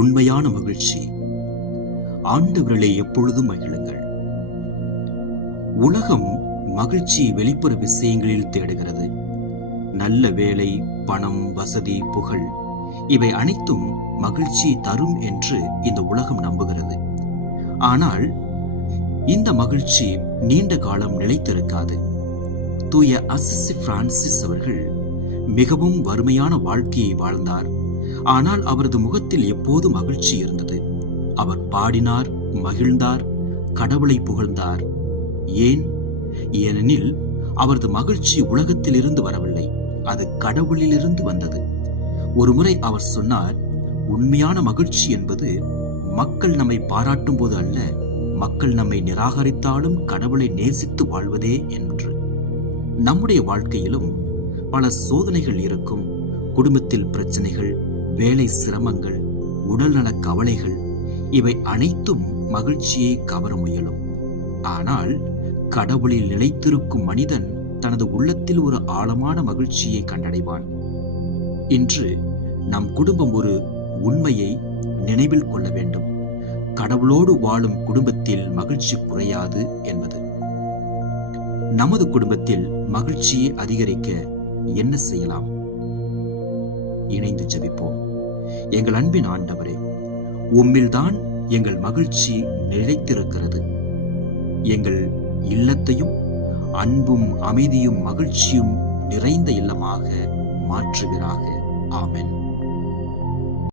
உண்மையான மகிழ்ச்சி. ஆண்டவரிலே எப்பொழுதும் மகிழுங்கள். உலகம் மகிழ்ச்சி வெளிப்புற விஷயங்களில் தேடுகிறது. நல்ல வேலை, பணம், வசதி, புகழ் இவை அனைத்தும் மகிழ்ச்சி தரும் என்று இந்த உலகம் நம்புகிறது. ஆனால் இந்த மகிழ்ச்சி நீண்ட காலம் நிலைத்திருக்காது. தூய அசிசி பிரான்சிஸ் அவர்கள் மிகவும் வறுமையான வாழ்க்கையை வாழ்ந்தார். ஆனால் அவரது முகத்தில் எப்போது மகிழ்ச்சி இருந்தது. அவர் பாடினார், மகிழ்ந்தார், கடவுளை புகழ்ந்தார். ஏன்? ஏனெனில் அவரது மகிழ்ச்சி உலகத்திலிருந்து வரவில்லை, அது கடவுளிலிருந்து வந்தது. ஒருமுறை அவர் சொன்னார், உண்மையான மகிழ்ச்சி என்பது மக்கள் நம்மை பாராட்டும் போது அல்ல, மக்கள் நம்மை நிராகரித்தாலும் கடவுளை நேசித்து வாழ்வதே என்று. நம்முடைய வாழ்க்கையிலும் பல சோதனைகள் இருக்கும். குடும்பத்தில் பிரச்சனைகள், வேலை சிரமங்கள், உடல்நல கவலைகள் இவை அனைத்தும் மகிழ்ச்சியை கவர முயலும். ஆனால் கடவுளில் நிலைத்திருக்கும் மனிதன் தனது உள்ளத்தில் ஒரு ஆழமான மகிழ்ச்சியை கண்டடைவான். இன்று நம் குடும்பம் ஒரு உண்மையை நினைவில் கொள்ள வேண்டும். கடவுளோடு வாழும் குடும்பத்தில் மகிழ்ச்சி குறையாது என்பது. நமது குடும்பத்தில் மகிழ்ச்சியை அதிகரிக்க என்ன செய்யலாம்? இணைந்து ஜெபிப்போம். எங்கள் அன்பின் ஆண்டவரே, உம்மில்தான் எங்கள் மகிழ்ச்சி நிலைத்திருக்கிறது. எங்கள் இல்லத்தையும் அன்பும் அமைதியும் மகிழ்ச்சியும் நிறைந்த இல்லமாக மாற்றுகிறாக. ஆமென்.